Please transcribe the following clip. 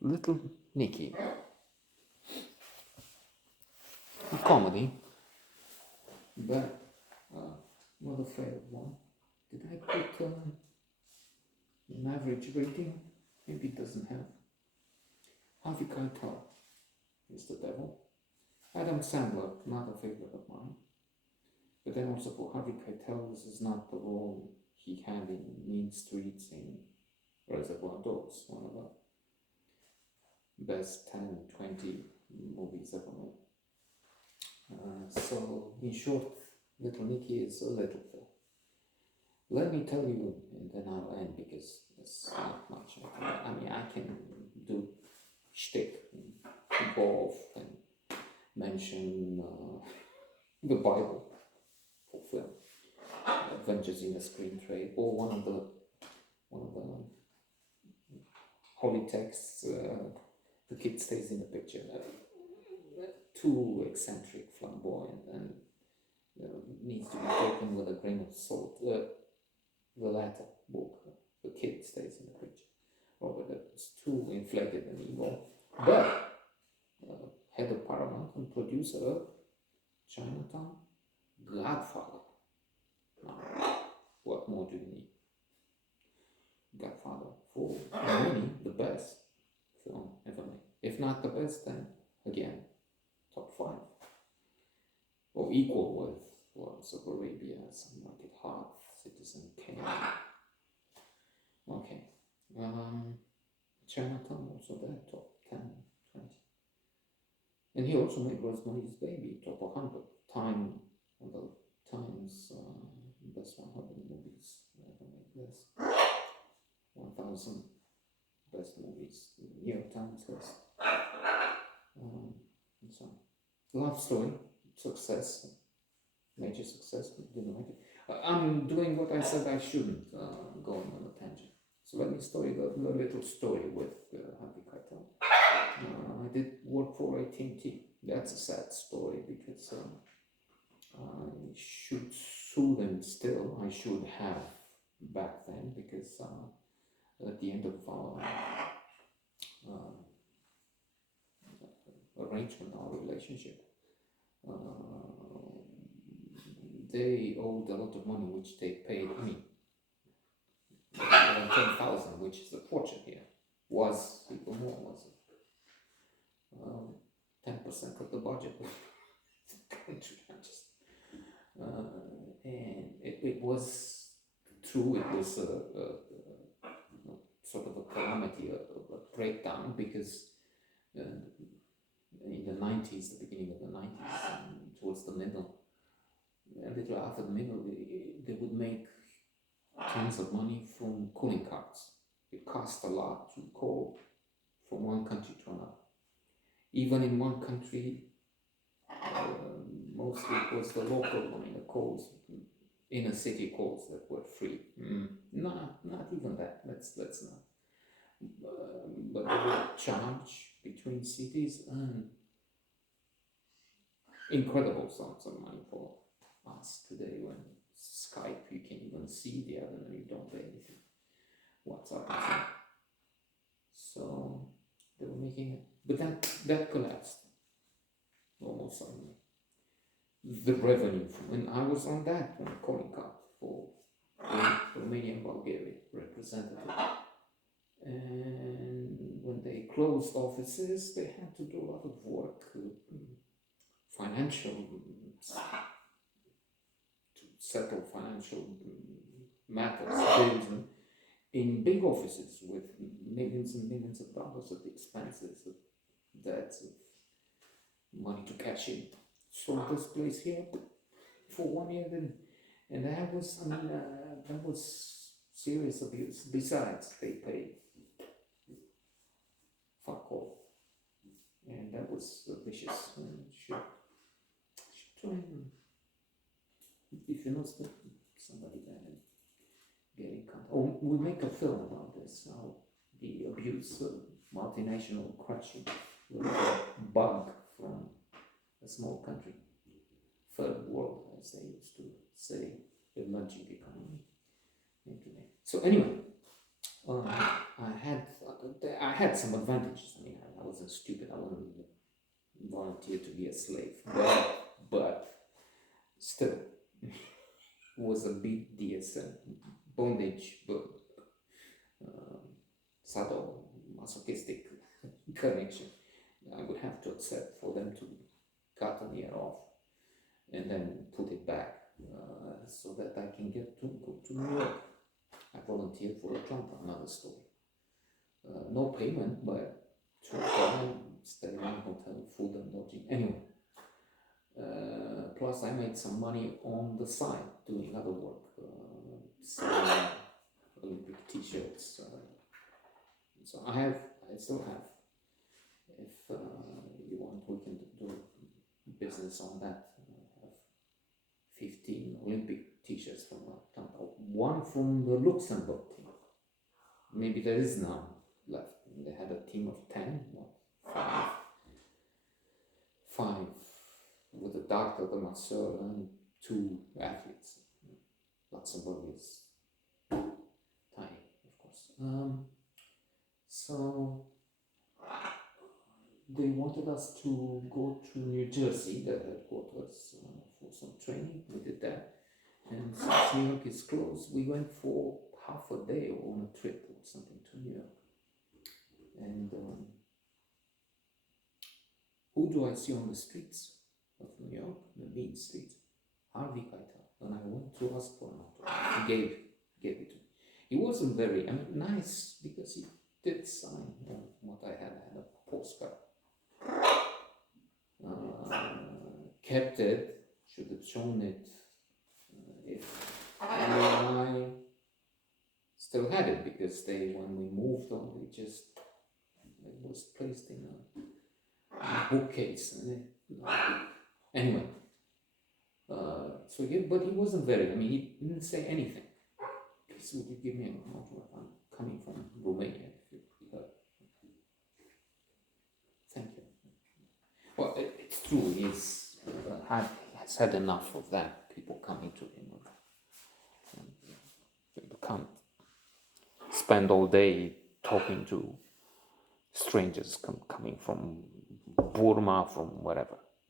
Little Nicky. A comedy, but not a favorite one. Did I put an average rating? Maybe it doesn't have. Harvey Keitel is the devil. Adam Sandler, not a favorite of mine. But then also for Harvey Keitel, this is not the role he had in Mean Streets in Reservoir Dogs, one of the best 10, 20 movies ever made. So, in short, Little Nicky is a little film. Let me tell you, and then I'll end because there's not much. I mean, I can do shtick and go off and mention the Bible for film, Adventures in the Screen Trade, or one of the holy texts. The kid stays in the picture. Too eccentric, flamboyant, and needs to be taken with a grain of salt. The latter book, the kid stays in the picture. Robert, it's too inflated and evil. But head of Paramount and producer of Chinatown, Godfather. Now, what more do you need? Godfather, for many, the best film ever made. If not the best, then again, top 5. Or equal with Lawrence of Arabia, Some Like It Hot, Citizen Kane. Okay. Chinatown also there, top 10, 20. And he also made Rosemary's Baby, top 100. Time, on the Times best 100 movies ever made list. 1,000 best movies, New York Times list. And so on. Love story, success, major success, didn't like it. I'm doing what I said I shouldn't, going on a tangent. So let me story the little story with Harvey Keitel. I did work for AT&T. That's a sad story because I should sue them still. I should have back then because at the end of arrangement, our relationship, they owed a lot of money which they paid me. 10,000, which is a fortune here, was even more, was it? 10% of the budget of the country. And it was true, it was a sort of a calamity, a breakdown, because in the 90s, the beginning of the 90s, towards the middle, a little after the middle, they would make tons of money from calling cards. It cost a lot to call from one country to another. Even in one country, mostly it was the local line, the calls, inner city calls that were free. Not even that. Let's not. But they would charge between cities and incredible sums of money for us today when Skype, you can even see the other and you don't pay anything. WhatsApp and so on. So they were making it, but that collapsed almost suddenly. The revenue from when I was on that one calling card for Romania and Bulgaria representative. And when they closed offices, they had to do a lot of work, financial, to settle financial matters, bills, in big offices with millions and millions of dollars of expenses, of debts, of money to cash in. Sold this place here for 1 year, then, and that was, that was serious abuse. Besides, they paid fuck all, and that was vicious. Should try and, if you know somebody there, get in contact. Oh, we make a film about this, how the abuse of multinational crushing the bug from a small country, third world, as they used to say, emerging economy. So anyway, I had some advantages. I mean, I wasn't stupid. I wasn't volunteer to be a slave, but still, it was a bit DSM bondage, but subtle masochistic connection. I would have to accept for them to cut an ear off and then put it back so that I can get to go to New York. I volunteered for a jump, another story. No payment, but staying in a hotel, food and lodging. Anyway, plus I made some money on the side doing other work, selling Olympic T-shirts. So I still have. If you want, we can do business on that. I have 15 Olympic T-shirts from Atlanta. One from the Luxembourg team. Maybe there is none left. They had a team of 10, five with a doctor, the masseur, and 2 athletes. Luxembourg is tiny, of course. So they wanted us to go to New Jersey, the headquarters, for some training. We did that. And since New York is closed, we went for half a day on a trip or something to New York. And who do I see on the streets of New York, the main streets? Harvey Keitel. And I went to ask for an autograph. He gave it to me. He wasn't very nice because he did sign what I had. I had a postcard. Kept it, should have shown it if I still had it, because when we moved on, it was placed in a bookcase. Anyway, so yeah, but he wasn't very, he didn't say anything. Please, would you give me an autograph? I'm coming from Romania. Thank you. Well, it's true, he's had enough of that, people coming to him. You can't spend all day talking to strangers coming from Burma, from wherever.